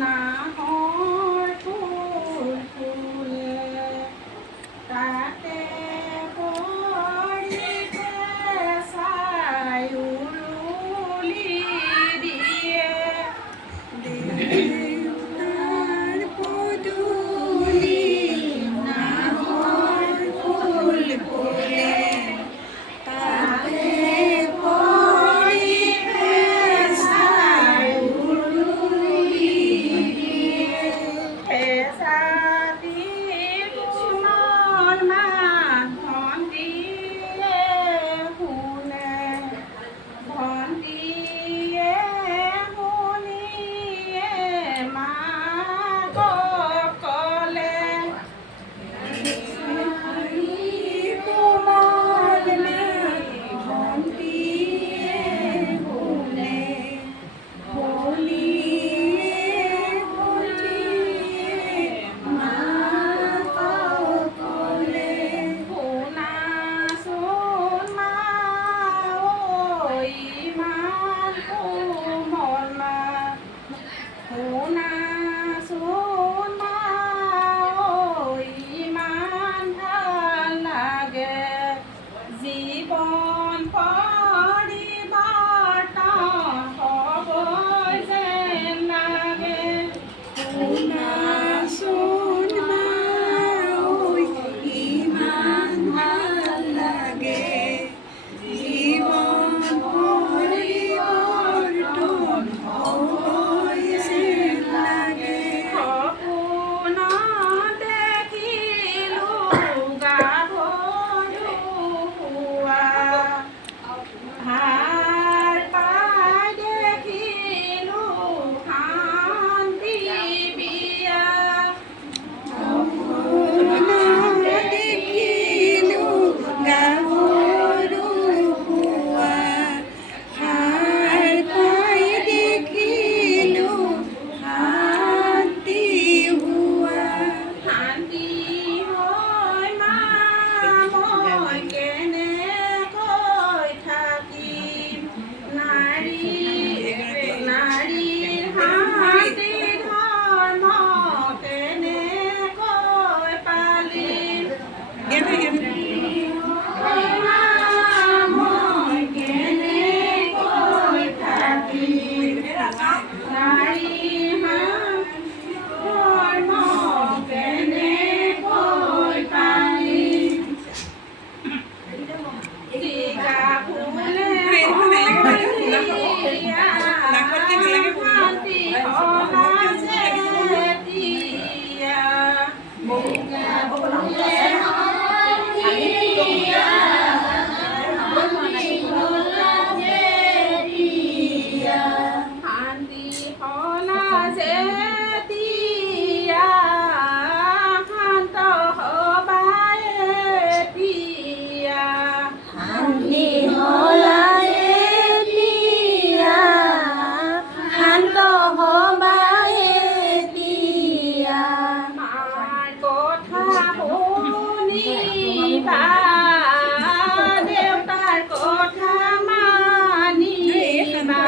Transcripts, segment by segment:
নাহৰ ফুল ফুলে তাতে পৰিতে চাই উৰুলি দিয়ে দেউতাৰ পদূলি নাহৰ ফুল ফুলে তাতে পৰিতে চাই উৰুলি দিয়ে এচাতি কোমল মান ভণ্টিয়ে শুনে ভণ্টিয়ে শুনিয়ে মাকক ক'লে কোমল মান ভণ্টিয়ে শুনে ভনীয়ে ভণ্টিয়ে মাকক ক'লে শুনাচোন মা ঐ ইমান কোমল মা শুনাচোন মা ঐ ইমান ভাল লাগে জীৱন পৰিৱৰ্তন হ'বই যেন লাগে শুনাচোন মা ঐ ইমান ভাল লাগে জীৱন পৰিৱৰ্তন হ'বই যেন লাগে সপোন দেখিলোঁ গাভৰু হোৱা হাৰ পাই দেখিলোঁ শান্তি বিয়া দেখিলোঁ গাভৰু হোৱা হাৰ পাই দেখিলোঁ শান্তি হোৱা শান্তি হয় মা মই কেনেকৈ থাকিম নাৰীৰ শান্তি ধৰ্ম কেনেকৈ পালিম মই কেনেকৈ থাকিম নাৰীৰ ধৰ্ম কেনেকৈ পালিম চিগা ফুলে শান্তি সমাজে দিয়া চিগা ফুলে শান্তি সমাজে দিয়া শান্ত হবাই দিয়া শান্তি হলাই দিয়া শান্ত হবাই দিয়া মাৰ কথা শুনিবা দেউতাৰ কথা মানিবা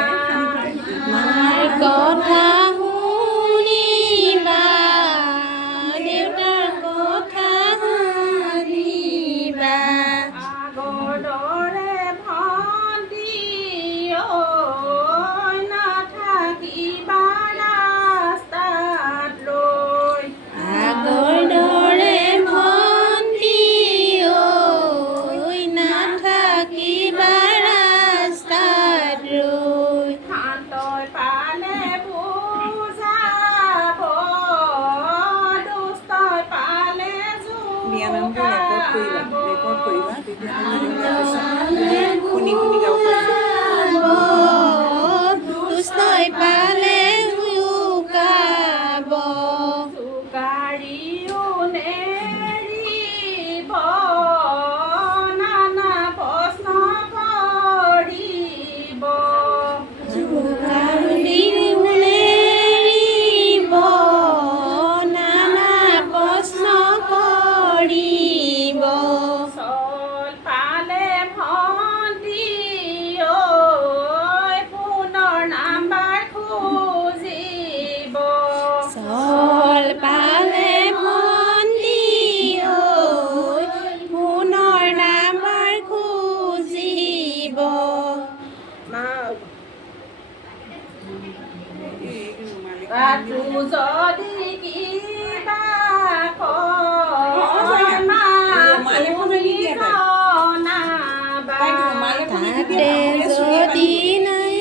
মাৰ কথা শুনিবা দেউতাৰ কথা শুনিবা আগৰ দৰে ভণ্টি ঐ নাথাকিবা ৰাস্তাত ৰৈ আগৰ দৰে ভণ্টি ঐ নাথাকিবা ৰাস্তাত ৰৈ শান্তই পালে বুজাব দুষ্টই পালে জোকাব দুষ্টই পালে জোকাব জোকাৰিও নেৰিব নানা প্ৰশ্ন কৰিব জোকাৰিও নেৰিব নানা প্ৰশ্ন কৰিব চল পালে ভণ্টি ঐ পুনৰ নাম্বাৰ বাটু যদি কিবা কয় তুমি জনাবা তাতে যদি নাই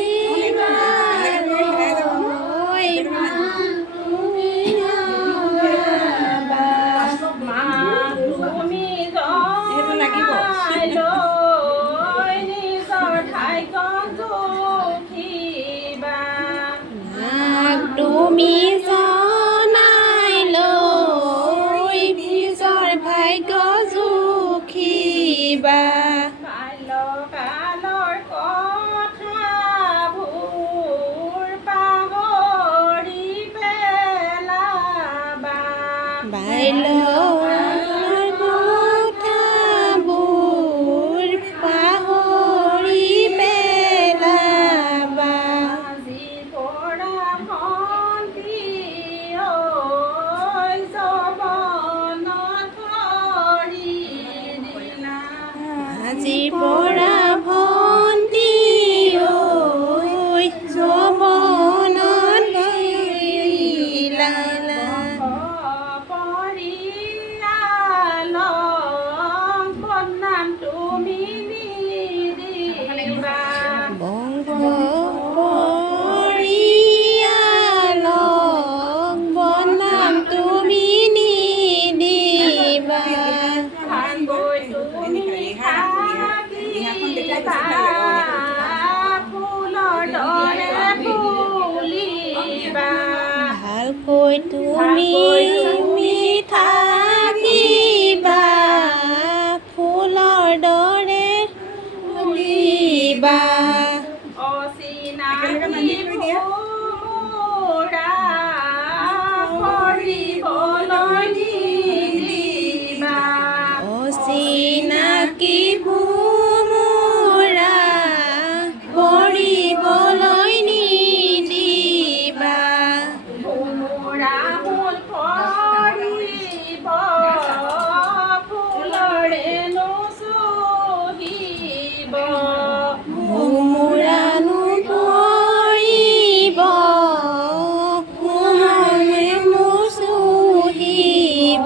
মা তুমি জনাই লৈ নিজৰ ঠাইখন জুখিবা তুমি জনাই লৈ নিজৰ ভাগ্য জুখিবা বাল্যকালৰ কথাবোৰ পাহৰি পেলাবা বাল্যকালৰ কথাবোৰ পাহৰি পেলাবা আজি পৰা ভন্তি ঐ যৌৱনত ধৰি দিলা আজিৰ পৰা ভন্তি ঐ যৌৱনত গইলা পৰিয়ালক বদনাম তুমি নিদিবা বংগ পৰিয়ালক বদনাম তুমি নিদিবা ভালকৈ তুমি থাকিবা ফুলৰ দৰে ফুলিবা ভালকৈ তুমি থাকিবা ফুলৰ দৰে ফুলিবা অচিনাকি ভোমোৰা কৰিবলৈ নিদিবা অচিনাকি ভোমোৰা কৰিবলৈ নিদিবা ভোমোৰা ফুল পৰিব ফুলৰে নুচুহিব ভোমোৰানো পৰিব ভোমোৰে নুচুহিব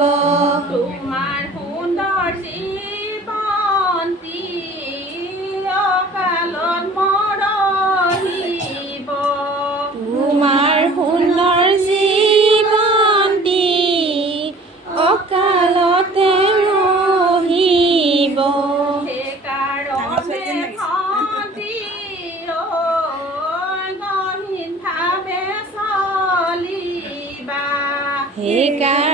তোমাৰ সুন্দৰ জীৱন্তী অকালত মৰহিব তোমাৰ সুন্দৰ জীৱন্তী অকালতে ৰহিব সেইকাৰণে ভন্তি ঐ গহীনভাৱে চলিবা সেইকাৰণে